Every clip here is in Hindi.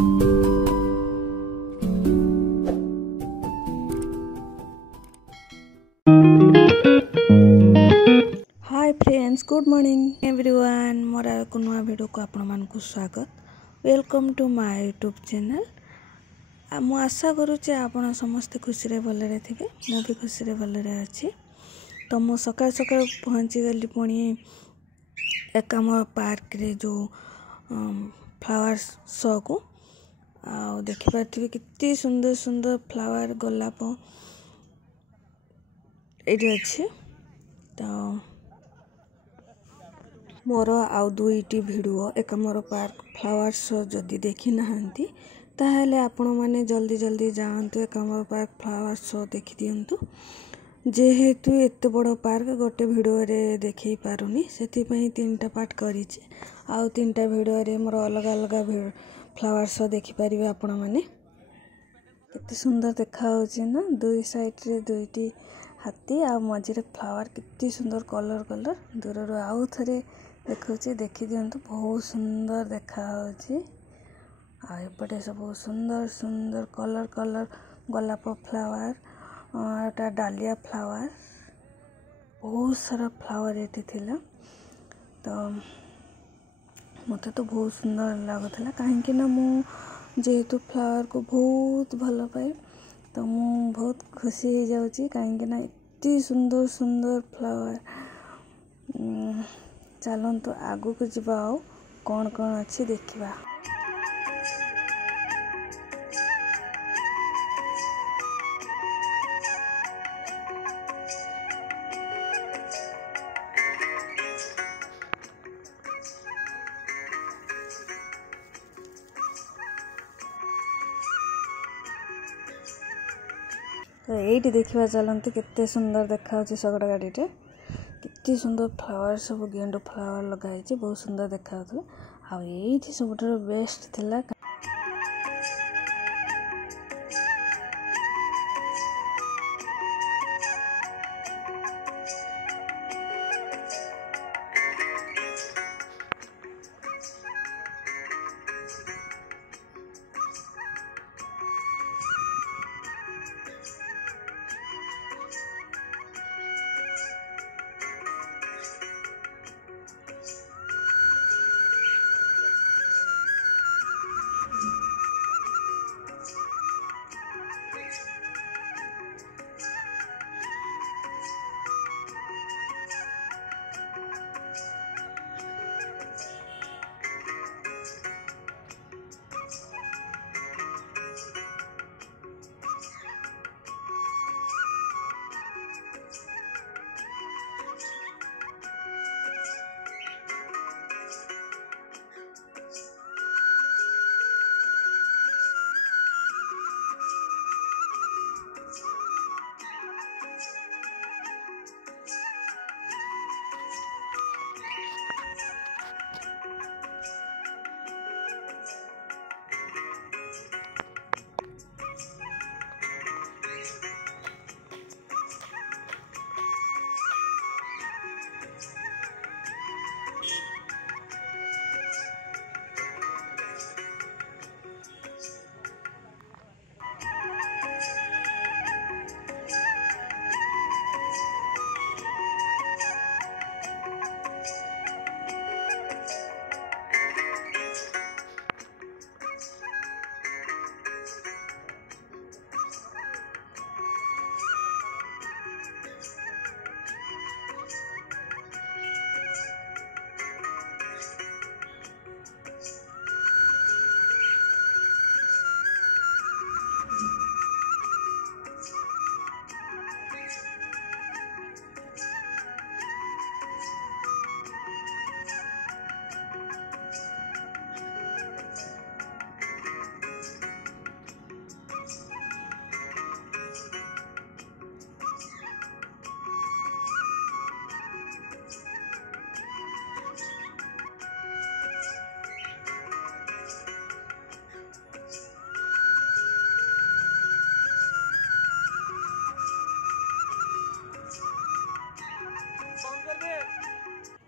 हाय फ्रेंड्स, गुड मॉर्निंग एवरीवन। मोर एक नुआ वीडियो को आपण मानकु स्वागत। Welcome to my YouTube channel. मु आशा करुचे आपण समस्त खुशी रे भलरे थिबे। मु भी खुशी रे भलरे अछि। तो मु सकाळ सकाळ पहुंची गली पुणी एकामर पार्क रे जो फ्लावर शो को आ देखि पारथिबे कितनी सुंदर सुंदर फ्लावर गोलाप एठी अछि। तो मोर आउ दुईटी भिडियो एकामर पार्क फ्लावर शो जदि देखी नाहंती ताहले आपण माने जल्दी जल्दी जाआंतु एकामर पार्क फ्लावर शो देखि दियंतु। जेहेतु एते बड़ पार्क गोटे भिडियो रे देखि पारुनी सेति पई तीनटा पार्ट करिछि। आउ तीनटा भिडियो रे मोर अलग अलग फ्लावर शो देखि परिबे आपण माने। केते सुंदर देखा होछि ना, दुई साइड रे दुईटी हाथी आ मझी रे फ्लावर कितनी सुंदर कलर कलर। दूर आउ थरे देखुछि, देखि दियंतु बहुत सुंदर देखा होछि। आ एपटे सब सुंदर सुंदर कलर कलर गोलाप फ्लावर, एटा डालिया फ्लावर, बहुत सारा फ्लावर एठी थिला। तो मते तो बहुत सुंदर लागुଥିଲା काहेकि ना मु जेहेतु फ्लावर को बहुत भल पाए तो मु बहुत खुशी हो जाउची काहेकि ना इतनी सुंदर सुंदर फ्लावर। चलंतु आगु को जीवा कौन कौन अच्छी देखिबा। तो यही देखा चलते केते सुंदर देखा शगड़ गाड़ी टे कितनी सुंदर फ्लावर सब गेंडू फ्लावर लगाई बहुत सुंदर देखा सब बेस्ट थिला।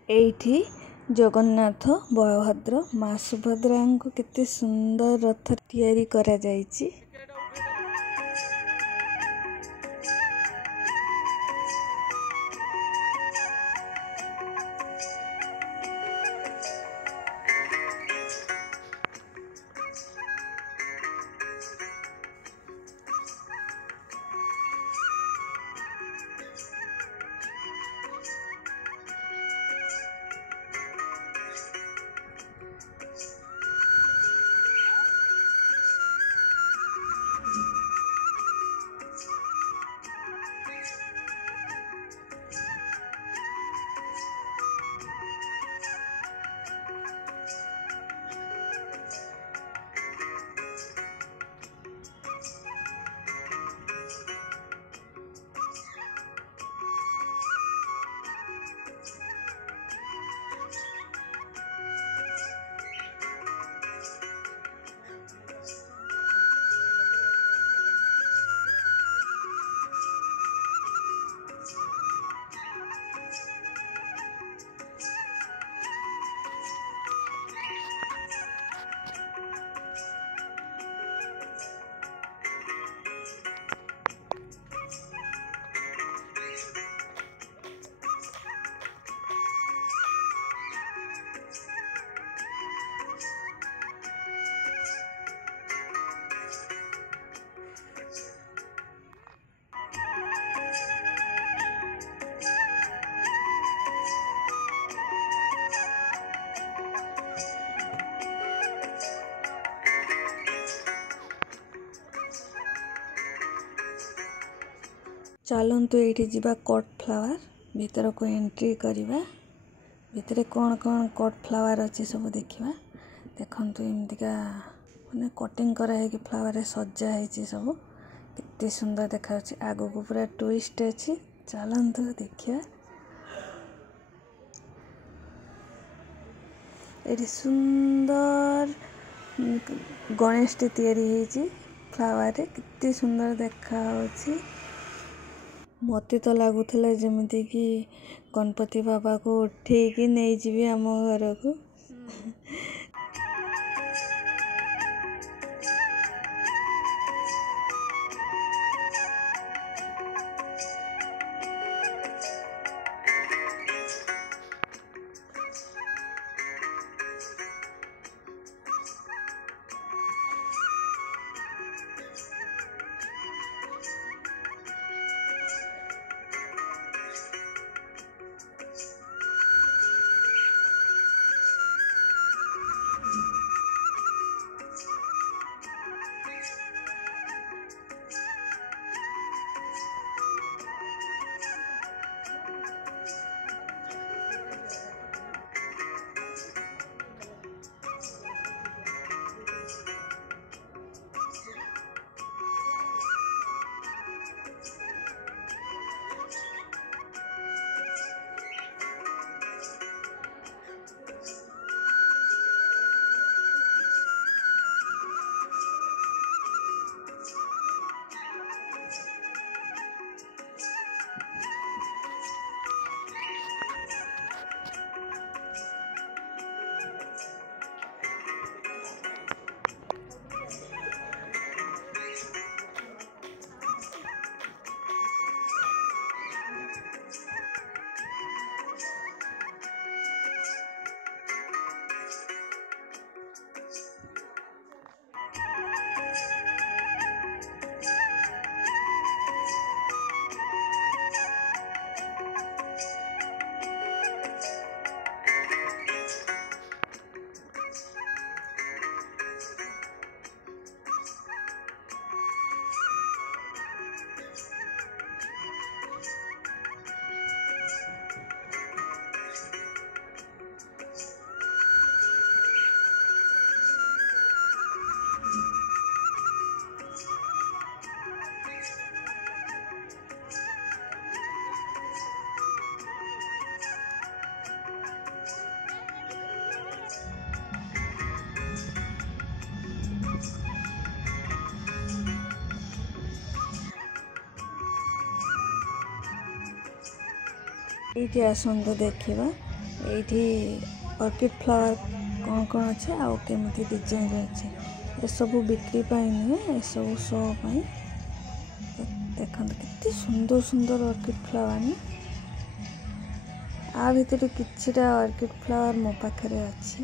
एठी जगन्नाथ बलभद्र माँ सुभद्रा को केते सुंदर रथ तैयारी करा जायछि। चलतु ये जीवा कट फ्लावर भीतर को एंट्री करवा। भितर कौन कौन कट फ्लावर अच्छे सब देखा। देखु एमतीका मैंने कटिंग कराई फ्लावर सजा है सब कितनी सुंदर देखा। आगो को पूरा ट्विस्ट अच्छी। चलतु देखा ये सुंदर गणेश टी तैयारी फ्लावर कितनी सुंदर देखा। मते तो लगुला जमीती कि गणपति बाबा को उठेकी नहीं जी आम घर को। ये आसतु देखा ये ऑर्किड फ्लावर कौन कौन अच्छे आउ केमिति डिजाइन अच्छे ये सब बिक्री पाई नुहे सब शो पाई देखते कितने सुंदर सुंदर ऑर्किड फ्लावर ना आ भितर किछिटा ऑर्किड फ्लावर मो पाखे अच्छी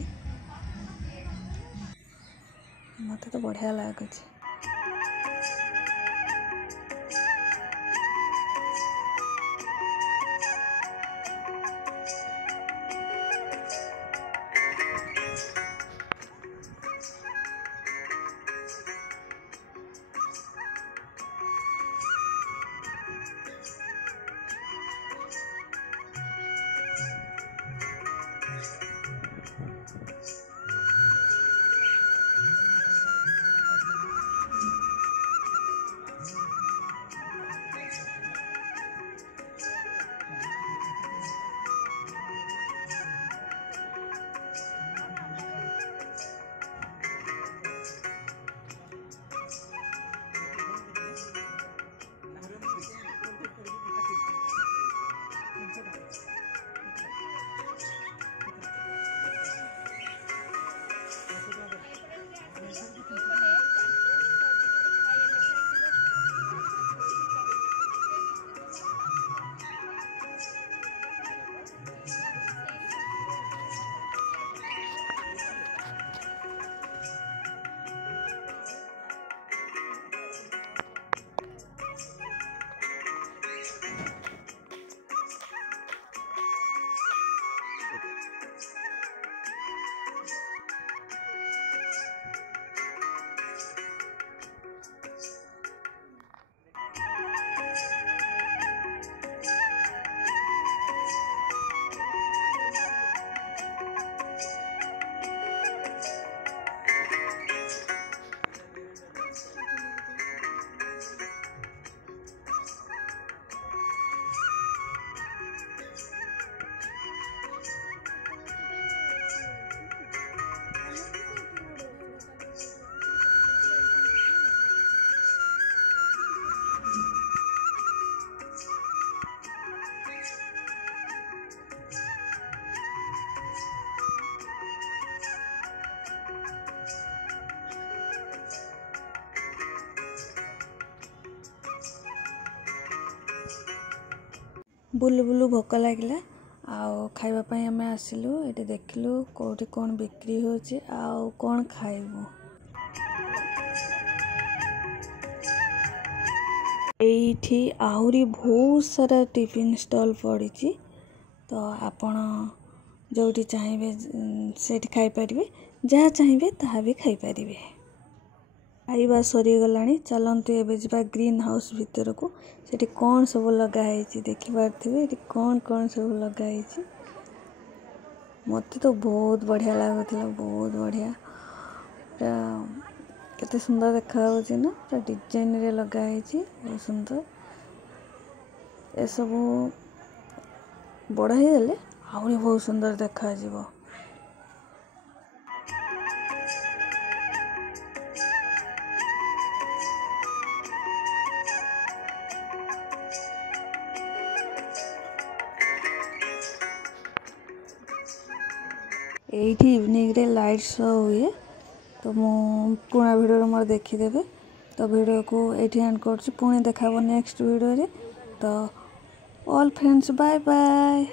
मत तो बढ़िया लगुच। बुलु बुलु भोक लगिला आउ खाइबा आम आसिलु ये देखिलु कौटी कौन बिक्री होची आउ कौन खाइबु एठी आहुरी बहुत सारा टिफिन स्टॉल पड़ी तो आपण जोटी चाहिए से खाई पारिबे जहाँ चाहिए ताहा भी खाई पारिबे। खाइबा सरीगला चलतु एवं जा ग्रीन हाउस भितर को सेठी कौन सब लगाई देखी पारे कौन कौन सब लगाई मत तो बहुत बढ़िया लगुला बहुत बढ़िया केते सुंदर देखा ना पूरा डिजाइन रे लगाई बहुत सुंदर ए सब बड़ा ही गले आहरी बहुत सुंदर देखा जीवो। एठी इवनिंग रे लाइट शो हुए तो मु पुना वीडियो मोर देखिदेबे तो वीडियो को एठी एंड करछि पुणी देखाबो नेक्स्ट वीडियो रे तो ऑल फ्रेंड्स बाय बाय।